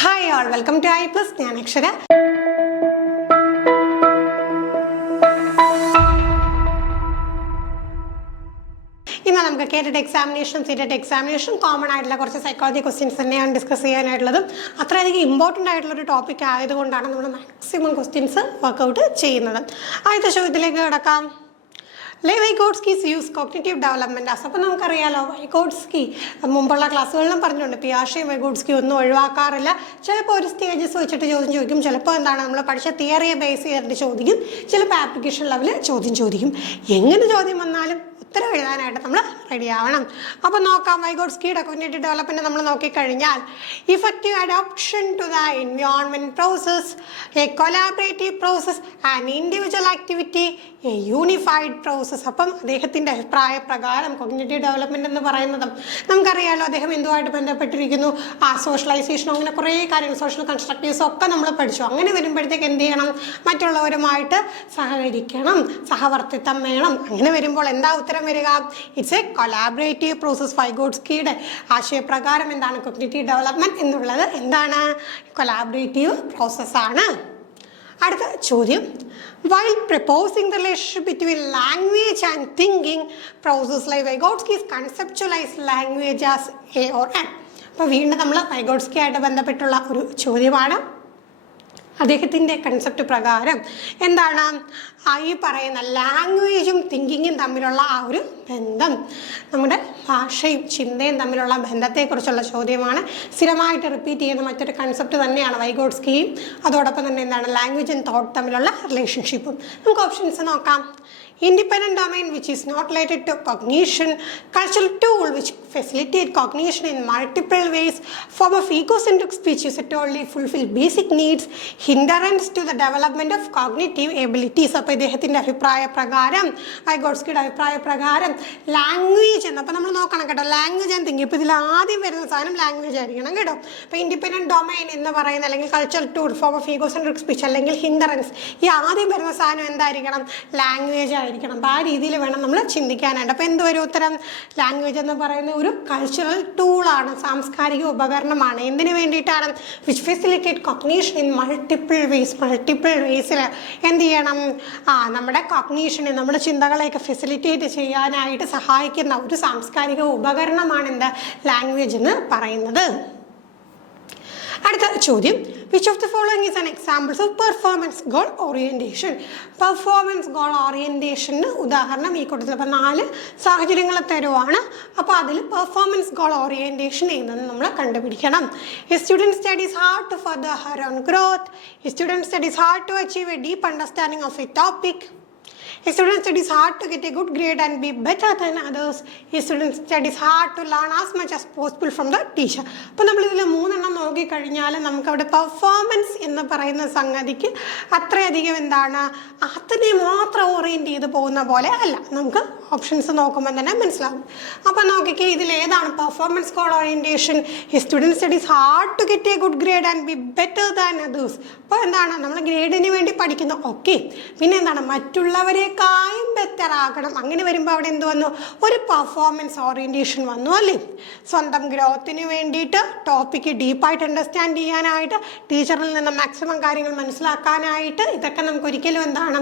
Hi all, welcome to I+. ഞാൻ അക്ഷര. ഇന്ന് നമുക്ക് കേട്ടഡ് എക്സാമിനേഷൻ, സീറ്റഡ് എക്സാമിനേഷൻ കോമൺ ആയിട്ടുള്ള കുറച്ച് സൈക്കോളജി ക്വസ്റ്റ്യൻസ് തന്നെയാണ് ഡിസ്കസ് ചെയ്യാനായിട്ടുള്ളതും. അത്രയധികം ഇമ്പോർട്ടൻ്റ് ആയിട്ടുള്ളൊരു ടോപ്പിക് ആയതുകൊണ്ടാണ് നമ്മൾ മാക്സിമം ക്വസ്റ്റ്യൻസ് വർക്കൗട്ട് ചെയ്യുന്നത്. ആദ്യത്തെ ചോദ്യത്തിലേക്ക് കിടക്കാം. വൈഗോട്സ്കീസ് യൂസ് കോഗ്നിറ്റീവ് ഡെവലപ്മെൻറ്റ് ആസ്. അപ്പോൾ നമുക്കറിയാലോ വൈഗോട്സ്കി മുമ്പുള്ള ക്ലാസ്സുകളിലും പറഞ്ഞിട്ടുണ്ട്, പിയാഷയും വൈഗോട്സ്കി ഒന്നും ഒഴിവാക്കാറില്ല. ചിലപ്പോൾ ഒരു സ്റ്റേജസ് വെച്ചിട്ട് ചോദ്യം ചോദിക്കും, ചിലപ്പോൾ എന്താണ് നമ്മൾ പഠിച്ച തിയറിയെ ബേസ് ചെയ്തിട്ട് ചോദിക്കും, ചിലപ്പോൾ ആപ്ലിക്കേഷൻ ലെവലിൽ ചോദ്യം ചോദിക്കും. എങ്ങനെ ചോദ്യം വന്നാലും ഉത്തരം എഴുതാനായിട്ട് നമ്മൾ റെഡി ആവണം. അപ്പോൾ നോക്കാം, വൈഗോട്സ്കിയുടെ കോഗ്നിറ്റീവ് ഡെവലപ്മെൻറ്റ് നമ്മൾ നോക്കിക്കഴിഞ്ഞാൽ effective adoption to the environment process, a collaborative process, an individual activity, a unified process. അപ്പം അദ്ദേഹത്തിൻ്റെ അഭിപ്രായ പ്രകാരം കോഗ്നിറ്റീവ് ഡെവലപ്മെൻറ്റ് എന്ന് പറയുന്നതും നമുക്കറിയാമല്ലോ അദ്ദേഹം എന്തുമായിട്ട് ബന്ധപ്പെട്ടിരിക്കുന്നു, സോഷ്യലൈസേഷനും അങ്ങനെ കുറേ കാര്യങ്ങൾ, സോഷ്യൽ കൺസ്ട്രക്റ്റീവ്സും ഒക്കെ നമ്മൾ പഠിച്ചു. അങ്ങനെ വരുമ്പോഴത്തേക്ക് എന്ത് ചെയ്യണം, മറ്റുള്ളവരുമായിട്ട് സഹകരിക്കണം, സഹവർത്തിത്വം വേണം. അങ്ങനെ വരുമ്പോൾ എന്താ ഉത്തരം വരിക? It's a collaborative process. വൈഗോട്സ്കിയുടെ ആശയപ്രകാരം എന്താണ് കോഗ്നിറ്റീവ് ഡെവലപ്മെൻറ്റ് എന്നുള്ളത്? എന്താണ്? കൊലാബറേറ്റീവ് പ്രോസസ്സാണ്. അടുത്ത ചോദ്യം, while proposing the relationship between language and thinking process, like Vygotsky's conceptualized language as A or N. അപ്പോൾ വീണ്ടും നമ്മൾ വൈഗോട്സ്കി ആയിട്ട് ബന്ധപ്പെട്ടുള്ള ഒരു ചോദ്യമാണ്. അദ്ദേഹത്തിൻ്റെ കൺസെപ്റ്റ് പ്രകാരം എന്താണ് ഈ പറയുന്ന ലാംഗ്വേജും തിങ്കിങ്ങും തമ്മിലുള്ള ആ ഒരു ബന്ധം, നമ്മുടെ ഭാഷയും ചിന്തയും തമ്മിലുള്ള ബന്ധത്തെക്കുറിച്ചുള്ള ചോദ്യമാണ്. സ്ഥിരമായിട്ട് റിപ്പീറ്റ് ചെയ്യുന്ന മറ്റൊരു കൺസെപ്റ്റ് തന്നെയാണ് വൈഗോട്സ്കിയും അതോടൊപ്പം തന്നെ എന്താണ് ലാംഗ്വേജ് ആൻഡ് തോട്ട് തമ്മിലുള്ള റിലേഷൻഷിപ്പും. നമുക്ക് ഓപ്ഷൻസ് നോക്കാം. Independent domain which is not related to cognition, cultural tool which facilitate cognition in multiple ways, form of egocentric speech is to only fulfill basic needs, hindrance to the development of cognitive abilities. അപ്പോൾ ഇദ്ദേഹത്തിൻ്റെ അഭിപ്രായ പ്രകാരം, വൈഗോട്സ്കിയുടെ അഭിപ്രായ പ്രകാരം language എന്ന്, അപ്പോൾ നമ്മൾ നോക്കണം കേട്ടോ, ലാംഗ്വേജ് ആൻഡ് തിങ്കിങ്. ഇപ്പോൾ ഇതിൽ ആദ്യം വരുന്ന സാധനം ലാംഗ്വേജ് ആയിരിക്കണം കേട്ടോ. അപ്പോൾ ഇൻഡിപെൻഡൻറ്റ് ഡൊമൈൻ എന്ന് പറയുന്ന അല്ലെങ്കിൽ cultural tool, form of egocentric speech അല്ലെങ്കിൽ ഹിൻഡറൻസ്, ഈ ആദ്യം വരുന്ന സാധനം എന്തായിരിക്കണം? ലാംഗ്വേജ് ആയിരിക്കണം. അപ്പോൾ ആ രീതിയിൽ വേണം നമ്മൾ ചിന്തിക്കാനായിട്ട്. അപ്പോൾ എന്തുവരും ഉത്തരം? ലാംഗ്വേജ് എന്ന് പറയുന്ന ഒരു കൾച്ചറൽ ടൂളാണ്, സാംസ്കാരിക ഉപകരണമാണ്. എന്തിനു വേണ്ടിയിട്ടാണ്? Which facilitate cognition in multiple ways. Multiple വേയ്സിൽ എന്ത് ചെയ്യണം? നമ്മുടെ കോഗ്നീഷനെ, നമ്മുടെ ചിന്തകളെയൊക്കെ ഫെസിലിറ്റേറ്റ് ചെയ്യാനായിട്ട് സഹായിക്കുന്ന ഒരു സാംസ്കാരിക ഉപകരണമാണ് എന്ത്? ലാംഗ്വേജ് എന്ന് പറയുന്നത്. അടുത്ത ചോദ്യം, which of the following is an examples of performance goal orientation. Performance goal ഓറിയൻറ്റേഷന് ഉദാഹരണം ഈ കൂട്ടത്തിൽ ഇപ്പോൾ 4 സാഹചര്യങ്ങൾ തരുവാണ്. അപ്പോൾ അതിൽ പെർഫോമൻസ് ഗോൾ ഓറിയൻറ്റേഷൻ ചെയ്യുന്നത് നമ്മൾ കണ്ടുപിടിക്കണം. A student studies hard to further her own growth. A student studies hard to achieve a deep understanding of a topic. A student studies hard to get a good grade and be better than others. A student studies hard to learn as much as possible from the teacher. അപ്പോൾ നമ്മളിതിൽ 3 നോക്കിക്കഴിഞ്ഞാൽ നമുക്കവിടെ performance എന്ന് പറയുന്ന സംഗതിക്ക് അത്രയധികം എന്താണ് അതിനെ മാത്രം ഓറിയൻറ്റ് ചെയ്ത് പോകുന്ന പോലെ അല്ല. നമുക്ക് ഓപ്ഷൻസ് നോക്കുമ്പോൾ തന്നെ മനസ്സിലാവും. അപ്പോൾ നോക്കിക്കേ, ഇതിൽ ഏതാണ് performance goal orientation? A student studies hard to get a good grade and be better than others. അപ്പോൾ എന്താണ് നമ്മൾ ഗ്രേഡിന് വേണ്ടി പഠിക്കുന്നു, ഓക്കെ. പിന്നെ എന്താണ് മറ്റുള്ളവരെക്കായും ബെറ്റർ ആകണം. അങ്ങനെ വരുമ്പോൾ അവിടെ എന്ത് വന്നു? ഒരു പെർഫോമൻസ് ഓറിയൻറ്റേഷൻ വന്നു അല്ലേ. സ്വന്തം ഗ്രോത്തിന് വേണ്ടിയിട്ട്, ടോപ്പിക്ക് ഡീപ്പായിട്ട് അണ്ടർസ്റ്റാൻഡ് ചെയ്യാനായിട്ട്, ടീച്ചറിൽ നിന്ന് മാക്സിമം കാര്യങ്ങൾ മനസ്സിലാക്കാനായിട്ട്, ഇതൊക്കെ നമുക്ക് ഒരിക്കലും എന്താണ്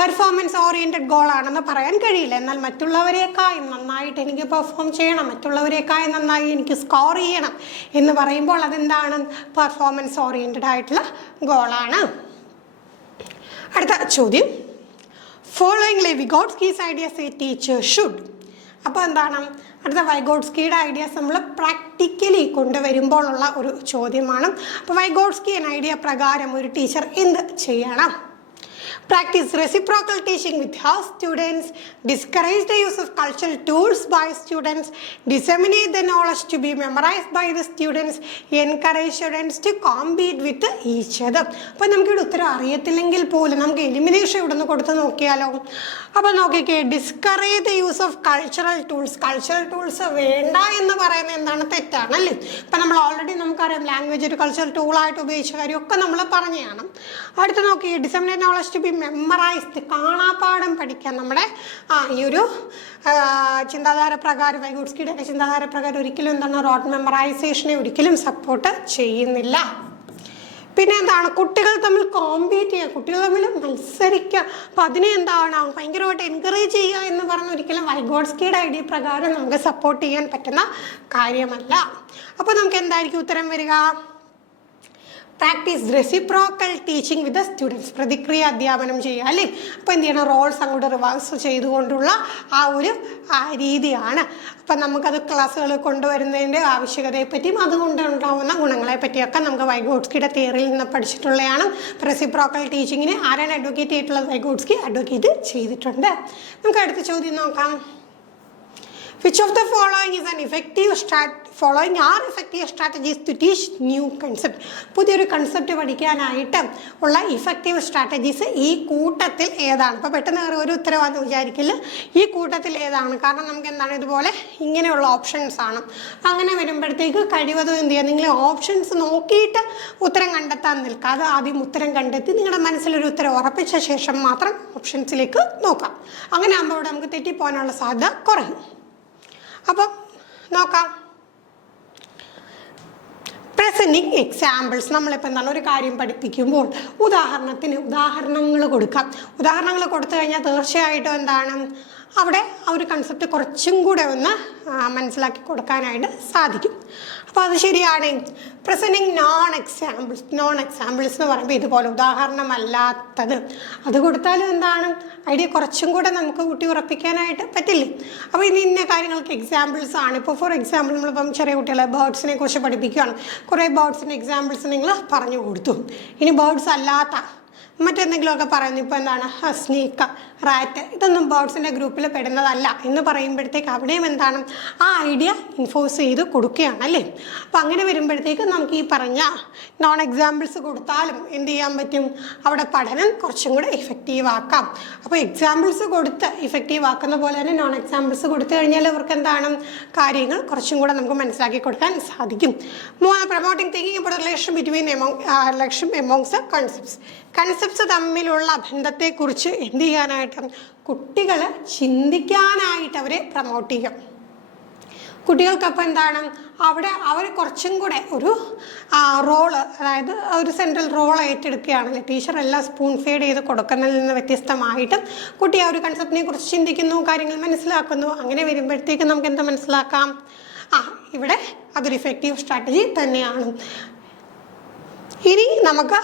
പെർഫോമൻസ് ഓറിയൻറ്റഡ് ഗോളാണെന്ന് പറയാൻ കഴിയില്ല. എന്നാൽ മറ്റുള്ളവരെക്കായും നന്നായിട്ട് എനിക്ക് പെർഫോം ചെയ്യണം, മറ്റുള്ളവരെക്കായും നന്നായി എനിക്ക് സ്കോർ ചെയ്യണം എന്ന് പറയുമ്പോൾ അതെന്താണ്? പെർഫോമൻസ് ഓറിയൻറ്റഡ് ആയിട്ടുള്ള ഗോളാണ്. അടുത്ത ചോദ്യം, following Vygotsky's ideas a teacher should. അപ്പോൾ എന്താണ്? അടുത്ത വൈഗോട്സ്കിയുടെ ഐഡിയാസ് നമ്മൾ പ്രാക്ടിക്കലി കൊണ്ടുവരുമ്പോഴുള്ള ഒരു ചോദ്യമാണ്. അപ്പോൾ വൈഗോട്സ്കി എന്ന ഐഡിയ പ്രകാരം ഒരു ടീച്ചർ എന്ത് ചെയ്യണം? Practice reciprocal teaching with her students, discourage the use of cultural tools by students, disseminate the knowledge to be memorized by the students, encourage students to compete with each other. അപ്പോൾ നമുക്കിവിടെ ഉത്തരം അറിയത്തില്ലെങ്കിൽ പോലും നമുക്ക് elimination ഇവിടെ നിന്ന് കൊടുത്ത് നോക്കിയാലോ. അപ്പോൾ നോക്കിക്കേ, discourage the use of cultural tools. Cultural tools വേണ്ട എന്ന് പറയുന്നത് എന്താണ്? തെറ്റാണല്ലേ. അപ്പം നമ്മൾ ഓൾറെഡി നമുക്കറിയാം ലാംഗ്വേജ് ഒരു കൾച്ചറൽ ടൂളായിട്ട് ഉപയോഗിച്ച കാര്യമൊക്കെ നമ്മൾ പറഞ്ഞതാണ്. അടുത്ത് നോക്കി, disseminate knowledge to be memorised, കാണാപ്പാഠം പഠിക്കാൻ നമ്മുടെ ഈ ഒരു ചിന്താധാര പ്രകാരം, വൈഗോട്സ്കിയുടെ ചിന്താധാര പ്രകാരം ഒരിക്കലും എന്താണ് റോട്ട് മെമ്മറൈസേഷനെ ഒരിക്കലും സപ്പോർട്ട് ചെയ്യുന്നില്ല. പിന്നെ എന്താണ്, കുട്ടികൾ തമ്മിൽ കോമ്പീറ്റ് ചെയ്യുക, കുട്ടികൾ തമ്മിൽ മത്സരിക്കുക. അപ്പം അതിനെ എന്താണ് ഭയങ്കരമായിട്ട് എൻകറേജ് ചെയ്യുക എന്ന് പറഞ്ഞ് ഒരിക്കലും വൈഗോട്സ്കിയുടെ ഐഡിയ പ്രകാരം നമുക്ക് സപ്പോർട്ട് ചെയ്യാൻ പറ്റുന്ന കാര്യമല്ല. അപ്പോൾ നമുക്ക് എന്തായിരിക്കും ഉത്തരം വരിക? Practice reciprocal teaching with the students. പ്രതിക്രിയ അധ്യാപനം ചെയ്യുക അല്ലേ. അപ്പോൾ എന്ത് ചെയ്യണം, റോൾസ് അങ്ങോട്ട് റിവേഴ്സ് ചെയ്തുകൊണ്ടുള്ള ആ ഒരു രീതിയാണ്. അപ്പം നമുക്കത് ക്ലാസ്സുകൾ കൊണ്ടുവരുന്നതിൻ്റെ ആവശ്യകതയെപ്പറ്റിയും അതുകൊണ്ടുണ്ടാവുന്ന ഗുണങ്ങളെ പറ്റിയൊക്കെ നമുക്ക് വൈഗോട്സ്കിയുടെ തിയറിയിൽ നിന്ന് പഠിച്ചിട്ടുള്ളതാണ്. റെസിപ്രോക്കൽ ടീച്ചിങ്ങിന് ആരാണ് അഡ്വക്കേറ്റ് ചെയ്തിട്ടുള്ളത്? വൈഗോട്സ്കി അഡ്വക്കേറ്റ് ചെയ്തിട്ടുണ്ട്. നമുക്ക് അടുത്ത ചോദ്യം നോക്കാം. Which of the following is an effective strategies to teach new concept? പുതിയൊരു കൺസെപ്റ്റ് പഠിക്കാനായിട്ട് ഉള്ള ഇഫക്റ്റീവ് സ്ട്രാറ്റജീസ് ഈ കൂട്ടത്തിൽ ഏതാണ്? അപ്പോൾ പെട്ടെന്ന് ഒരു ഉത്തരവാദിത്വം വിചാരിക്കില്ല, ഈ കൂട്ടത്തിൽ ഏതാണ്? കാരണം നമുക്ക് എന്താണ് ഇതുപോലെ ഇങ്ങനെയുള്ള ഓപ്ഷൻസ് ആണ്. അങ്ങനെ വരുമ്പോഴത്തേക്ക് കഴിവതും എന്ത് ചെയ്യുക, നിങ്ങൾ ഓപ്ഷൻസ് നോക്കിയിട്ട് ഉത്തരം കണ്ടെത്താൻ നിൽക്കാതെ ആദ്യം ഉത്തരം കണ്ടെത്തി നിങ്ങളുടെ മനസ്സിലൊരു ഉത്തരം ഉറപ്പിച്ച ശേഷം മാത്രം ഓപ്ഷൻസിലേക്ക് നോക്കാം. അങ്ങനെ ആകുമ്പോൾ ഇവിടെ നമുക്ക് തെറ്റിപ്പോകാനുള്ള സാധ്യത കുറയും. അപ്പം നോക്കാം. Presenting examples. നമ്മളിപ്പോൾ എന്താണ് ഒരു കാര്യം പഠിപ്പിക്കുമ്പോൾ ഉദാഹരണങ്ങൾ കൊടുക്കാം. ഉദാഹരണങ്ങൾ കൊടുത്തു കഴിഞ്ഞാൽ തീർച്ചയായിട്ടും എന്താണ് അവിടെ ആ ഒരു കൺസെപ്റ്റ് കുറച്ചും കൂടെ ഒന്ന് മനസ്സിലാക്കി കൊടുക്കാനായിട്ട് സാധിക്കും. അപ്പോൾ അത് ശരിയാണ്. പ്രസൻറ്റിങ് നോൺ എക്സാമ്പിൾസ് എന്ന് പറയുമ്പോൾ ഇതുപോലെ ഉദാഹരണമല്ലാത്തത് അത് കൊടുത്താലും എന്താണ് ഐഡിയ കുറച്ചും കൂടെ നമുക്ക് കൂട്ടി ഉറപ്പിക്കാനായിട്ട് പറ്റില്ലേ. അപ്പോൾ ഇന്ന കാര്യങ്ങൾക്ക് എക്സാമ്പിൾസ് ആണ്. ഇപ്പോൾ ഫോർ എക്സാമ്പിൾ നമ്മളിപ്പം ചെറിയ കുട്ടികളെ ബേർഡ്സിനെ കുറിച്ച് പഠിപ്പിക്കുകയാണ്. കുറേ ബേർഡ്സിൻ്റെ എക്സാമ്പിൾസ് നിങ്ങൾ പറഞ്ഞു കൊടുത്തു. ഇനി ബേർഡ്സ് അല്ലാത്ത മറ്റെന്തെങ്കിലുമൊക്കെ പറയുന്നു. ഇപ്പോൾ എന്താണ് സ്നേക്ക്, റാറ്റ്, ഇതൊന്നും ബേർഡ്സിൻ്റെ ഗ്രൂപ്പിൽ പെടുന്നതല്ല എന്ന് പറയുമ്പോഴത്തേക്ക് അവിടെയും എന്താണ് ആ ഐഡിയ ഇൻഫോഴ്സ് ചെയ്ത് കൊടുക്കുകയാണ് അല്ലേ. അപ്പോൾ അങ്ങനെ വരുമ്പോഴത്തേക്ക് നമുക്ക് ഈ പറഞ്ഞ നോൺ എക്സാമ്പിൾസ് കൊടുത്താലും എന്ത് ചെയ്യാൻ പറ്റും, അവിടെ പഠനം കുറച്ചും കൂടെ ഇഫക്റ്റീവ് ആക്കാം. അപ്പോൾ എക്സാമ്പിൾസ് കൊടുത്ത് ഇഫക്റ്റീവ് ആക്കുന്ന പോലെ തന്നെ നോൺ എക്സാമ്പിൾസ് കൊടുത്തു കഴിഞ്ഞാൽ അവർക്ക് എന്താണ് കാര്യങ്ങൾ കുറച്ചും കൂടെ നമുക്ക് മനസ്സിലാക്കി കൊടുക്കാൻ സാധിക്കും. Promoting thinking about relation between എമോങ്സ് the concepts തമ്മിലുള്ള ബന്ധത്തെക്കുറിച്ച് എന്ത് ചെയ്യാനായിട്ട് കുട്ടികൾ ചിന്തിക്കാനായിട്ട് അവരെ പ്രൊമോട്ട് ചെയ്യും. കുട്ടികൾക്കപ്പോൾ എന്താണ് അവിടെ അവർ കുറച്ചും കൂടെ ഒരു റോള്, അതായത് ഒരു സെൻട്രൽ റോൾ ഏറ്റെടുക്കുകയാണല്ലേ. ടീച്ചർ എല്ലാം സ്പൂൺ ഫീഡ് ചെയ്ത് കൊടുക്കുന്നതിൽ നിന്ന് വ്യത്യസ്തമായിട്ട് കുട്ടി ആ ഒരു കൺസെപ്റ്റിനെ കുറിച്ച് ചിന്തിക്കുന്നു, കാര്യങ്ങൾ മനസ്സിലാക്കുന്നു. അങ്ങനെ വരുമ്പോഴത്തേക്ക് നമുക്ക് എന്താ മനസ്സിലാക്കാം, ഇവിടെ അതൊരു ഇഫക്റ്റീവ് സ്ട്രാറ്റജി തന്നെയാണ്. ഇനി നമുക്ക്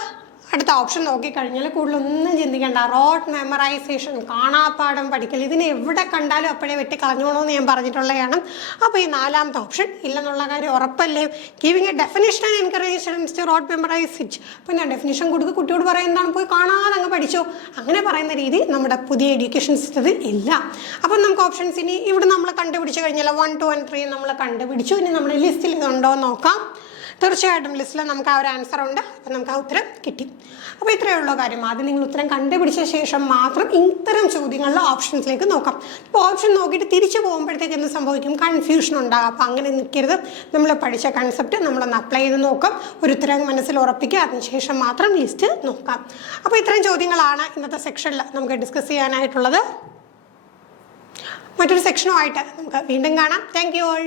അടുത്ത ഓപ്ഷൻ നോക്കിക്കഴിഞ്ഞാൽ കൂടുതലൊന്നും ചിന്തിക്കേണ്ട, റോട്ട് മെമ്മറൈസേഷൻ, കാണാപ്പാഠം പഠിക്കൽ. ഇതിനെ എവിടെ കണ്ടാലും അപ്പോഴേ വെട്ടി കളഞ്ഞോളൂന്ന് ഞാൻ പറഞ്ഞിട്ടുള്ളതാണ്. അപ്പോൾ ഈ നാലാമത്തെ ഓപ്ഷൻ ഇല്ലെന്നുള്ള കാര്യം ഉറപ്പല്ലേ. Giving a definition and encourage students to rote memorise it. അപ്പോൾ ഞാൻ ഡെഫിനിഷൻ കൊടുക്കുക, കുട്ടിയോട് പറയുന്നതാണ് പോയി കാണാതെ അങ്ങ് പഠിച്ചോ, അങ്ങനെ പറയുന്ന രീതി നമ്മുടെ പുതിയ എഡ്യൂക്കേഷൻ സിസ്റ്റത്തിൽ ഇല്ല. അപ്പം നമുക്ക് ഓപ്ഷൻസ് ഇനി ഇവിടെ നമ്മൾ കണ്ടുപിടിച്ച് കഴിഞ്ഞാൽ 1, 2 and 3 നമ്മൾ കണ്ടുപിടിച്ചു. ഇനി നമ്മുടെ ലിസ്റ്റിൽ ഇതുണ്ടോ എന്ന് നോക്കാം. തീർച്ചയായിട്ടും ലിസ്റ്റിൽ നമുക്ക് ആ ഒരു ആൻസർ ഉണ്ട്. അപ്പം നമുക്ക് ആ ഉത്തരം കിട്ടി. അപ്പോൾ ഇത്രയേ ഉള്ളൂ കാര്യം. ആദ്യം നിങ്ങൾ ഉത്തരം കണ്ടുപിടിച്ച ശേഷം മാത്രം ഇത്തരം ചോദ്യങ്ങളിലെ ഓപ്ഷൻസിലേക്ക് നോക്കാം. ഇപ്പോൾ ഓപ്ഷൻ നോക്കിയിട്ട് തിരിച്ചു പോകുമ്പോഴത്തേക്ക് എന്ത് സംഭവിക്കും, കൺഫ്യൂഷൻ ഉണ്ടാകും. അപ്പോൾ അങ്ങനെ നിൽക്കരുത്. നമ്മൾ പഠിച്ച കൺസെപ്റ്റ് നമ്മളൊന്ന് അപ്ലൈ ചെയ്ത് നോക്കാം, ഒരു ഉത്തരം മനസ്സിൽ ഉറപ്പിക്കുക, അതിനുശേഷം മാത്രം ലിസ്റ്റ് നോക്കാം. അപ്പോൾ ഇത്രയും ചോദ്യങ്ങളാണ് ഇന്നത്തെ സെക്ഷനിൽ നമുക്ക് ഡിസ്കസ് ചെയ്യാനായിട്ടുള്ളത്. മറ്റൊരു സെക്ഷനുമായിട്ട് നമുക്ക് വീണ്ടും കാണാം. Thank you all.